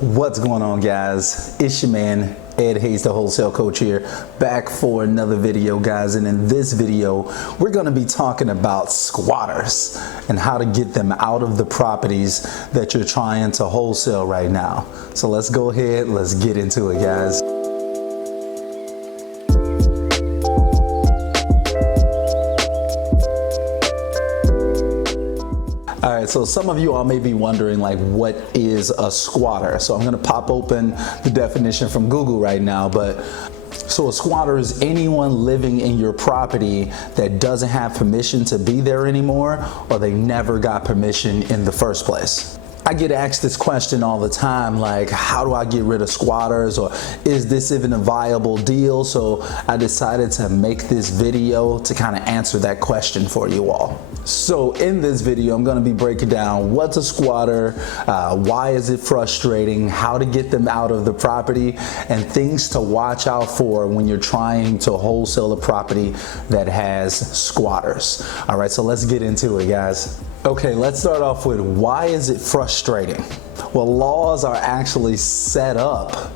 What's going on, guys? It's your man Ed Hayes, the wholesale coach here, back for another video, guys. And in this video we're going to be talking about squatters and how to get them out of the properties that you're trying to wholesale right now. So let's go ahead, let's get into it, guys. All right, so some of you all may be wondering, like, what is a squatter? So I'm gonna pop open the definition from Google right now, so a squatter is anyone living in your property that doesn't have permission to be there anymore, or they never got permission in the first place. I get asked this question all the time, like, how do I get rid of squatters, or is this even a viable deal? So I decided to make this video to kind of answer that question for you all. So in this video, I'm going to be breaking down what's a squatter, why is it frustrating, how to get them out of the property, and things to watch out for when you're trying to wholesale a property that has squatters. All right, so let's get into it, guys. Okay, let's start off with, why is it frustrating? Well, laws are actually set up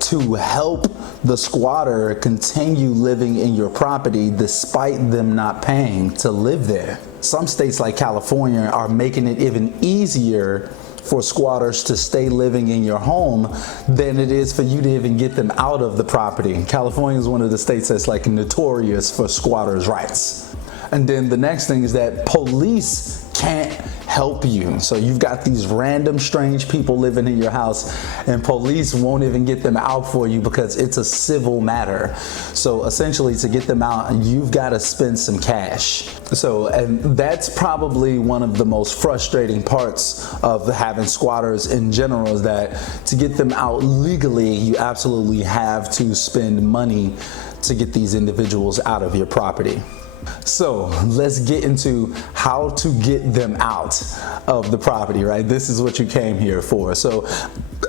to help the squatter continue living in your property despite them not paying to live there. Some states like California are making it even easier for squatters to stay living in your home than it is for you to even get them out of the property. California is one of the states that's like notorious for squatters' rights. And then the next thing is that police can't help you. So you've got these random strange people living in your house and police won't even get them out for you because it's a civil matter. So essentially, to get them out, you've got to spend some cash. And that's probably one of the most frustrating parts of having squatters in general, is that to get them out legally, you absolutely have to spend money to get these individuals out of your property. So let's get into how to get them out of the property, right? This is what you came here for. So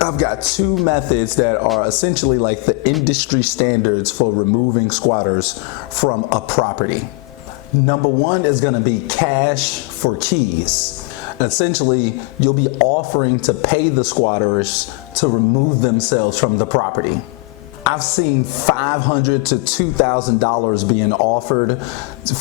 I've got two methods that are essentially like the industry standards for removing squatters from a property. Number one is going to be cash for keys. Essentially, you'll be offering to pay the squatters to remove themselves from the property. I've seen $500 to $2,000 being offered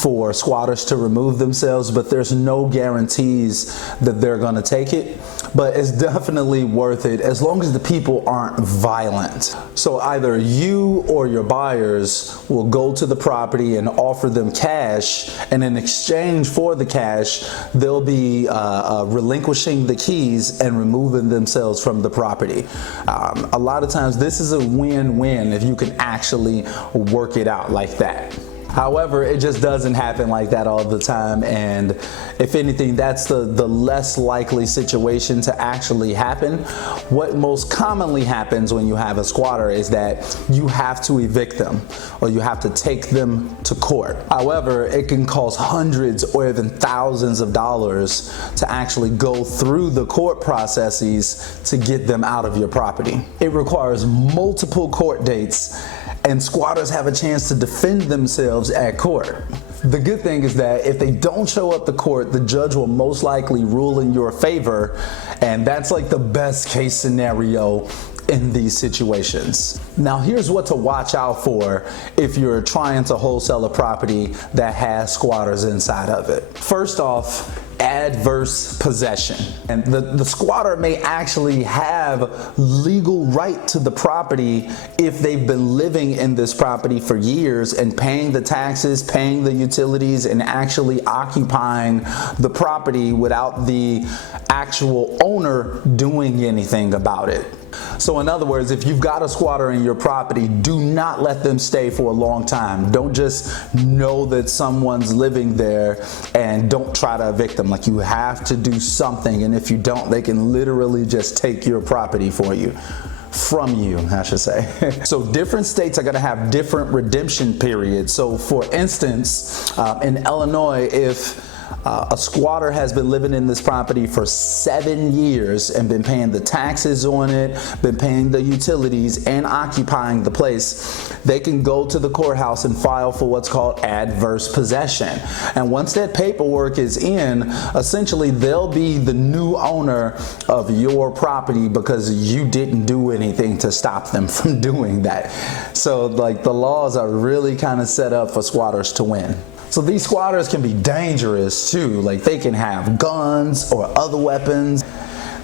for squatters to remove themselves, but there's no guarantees that they're gonna take it. But it's definitely worth it as long as the people aren't violent. So either you or your buyers will go to the property and offer them cash, and in exchange for the cash, they'll be relinquishing the keys and removing themselves from the property. A lot of times this is a win-win if you can actually work it out like that. However, it just doesn't happen like that all the time, and if anything, that's the less likely situation to actually happen. What most commonly happens when you have a squatter is that you have to evict them, or you have to take them to court. However, it can cost hundreds or even thousands of dollars to actually go through the court processes to get them out of your property. It requires multiple court dates, and squatters have a chance to defend themselves at court. The good thing is that if they don't show up to court, the judge will most likely rule in your favor, and that's like the best case scenario in these situations. Now, here's what to watch out for if you're trying to wholesale a property that has squatters inside of it. First off, adverse possession. And the squatter may actually have legal right to the property if they've been living in this property for years and paying the taxes, paying the utilities, and actually occupying the property without the actual owner doing anything about it. So in other words, if you've got a squatter in your property, do not let them stay for a long time. Don't just know that someone's living there and don't try to evict them. Like, you have to do something, and if you don't, they can literally just take your property for you. From you, I should say. So different states are going to have different redemption periods. So for instance, in Illinois, if A squatter has been living in this property for 7 years and been paying the taxes on it, been paying the utilities, and occupying the place. They can go to the courthouse and file for what's called adverse possession. And once that paperwork is in, essentially they'll be the new owner of your property because you didn't do anything to stop them from doing that. So like the laws are really kind of set up for squatters to win. So these squatters can be dangerous too. Like they can have guns or other weapons.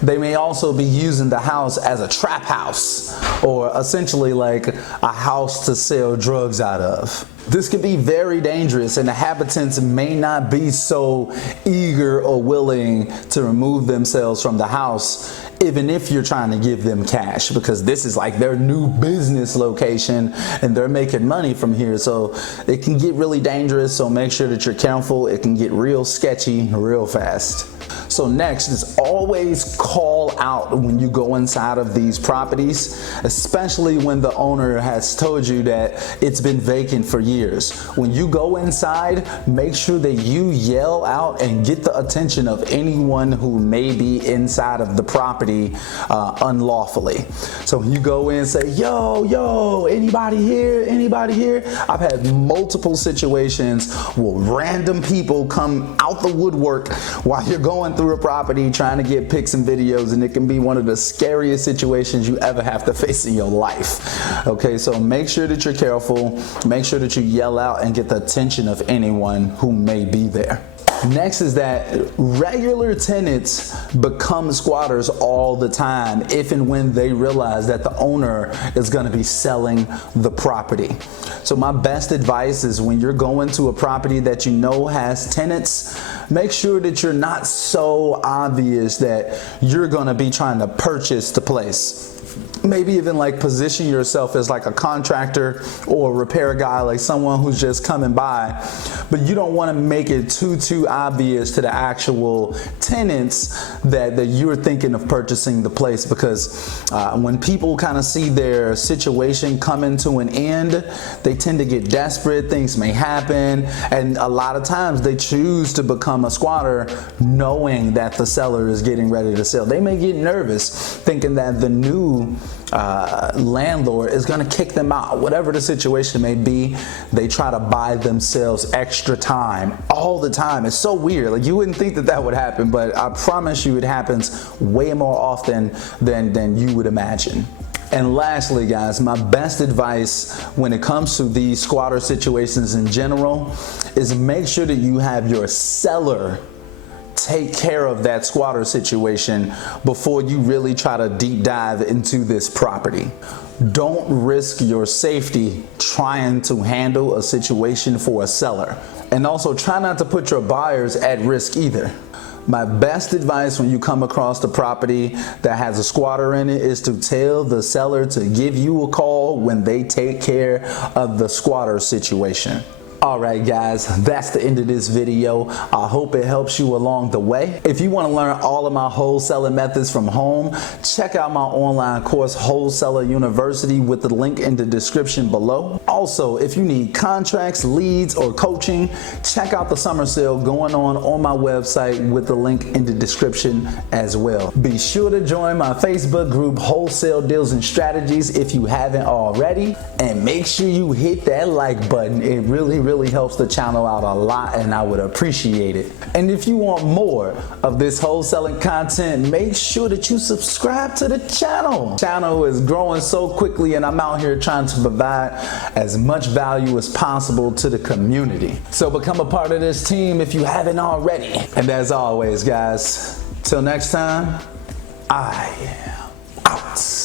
They may also be using the house as a trap house, or essentially like a house to sell drugs out of. This can be very dangerous, and the habitants may not be so eager or willing to remove themselves from the house, even if you're trying to give them cash, because this is like their new business location and they're making money from here. So it can get really dangerous, so make sure that you're careful. It can get real sketchy real fast. So next is always call out when you go inside of these properties, especially when the owner has told you that it's been vacant for years. When you go inside, make sure that you yell out and get the attention of anyone who may be inside of the property unlawfully. So when you go in and say, yo, anybody here? Anybody here? I've had multiple situations where random people come out the woodwork while you're going through a property trying to get pics and videos, and it can be one of the scariest situations you ever have to face in your life. Okay, so make sure that you're careful, make sure that you yell out and get the attention of anyone who may be there. Next is that regular tenants become squatters all the time if and when they realize that the owner is going to be selling the property. So my best advice is when you're going to a property that you know has tenants, make sure that you're not so obvious that you're going to be trying to purchase the place. Maybe even like position yourself as like a contractor or a repair guy, like someone who's just coming by, but you don't want to make it too obvious to the actual tenants that you're thinking of purchasing the place, because when people kind of see their situation coming to an end, they tend to get desperate, things may happen, and a lot of times they choose to become a squatter knowing that the seller is getting ready to sell. They may get nervous thinking that the new landlord is going to kick them out. Whatever the situation may be, they try to buy themselves extra time all the time. It's so weird. Like you wouldn't think that would happen, but I promise you it happens way more often than you would imagine. And lastly, guys, my best advice when it comes to these squatter situations in general is make sure that you have your seller take care of that squatter situation before you really try to deep dive into this property. Don't risk your safety trying to handle a situation for a seller. And also try not to put your buyers at risk either. My best advice when you come across the property that has a squatter in it is to tell the seller to give you a call when they take care of the squatter situation. Alright guys, that's the end of this video. I hope it helps you along the way. If you want to learn all of my wholesaling methods from home, check out my online course, Wholesaler University, with the link in the description below. Also, if you need contracts, leads, or coaching, check out the summer sale going on my website with the link in the description as well. Be sure to join my Facebook group, Wholesale Deals and Strategies, if you haven't already, and make sure you hit that like button. It really helps the channel out a lot, and I would appreciate it. And if you want more of this wholesaling content, make sure that you subscribe to the channel. The channel is growing so quickly, and I'm out here trying to provide as much value as possible to the community. So become a part of this team if you haven't already. And as always, guys, till next time, I am out.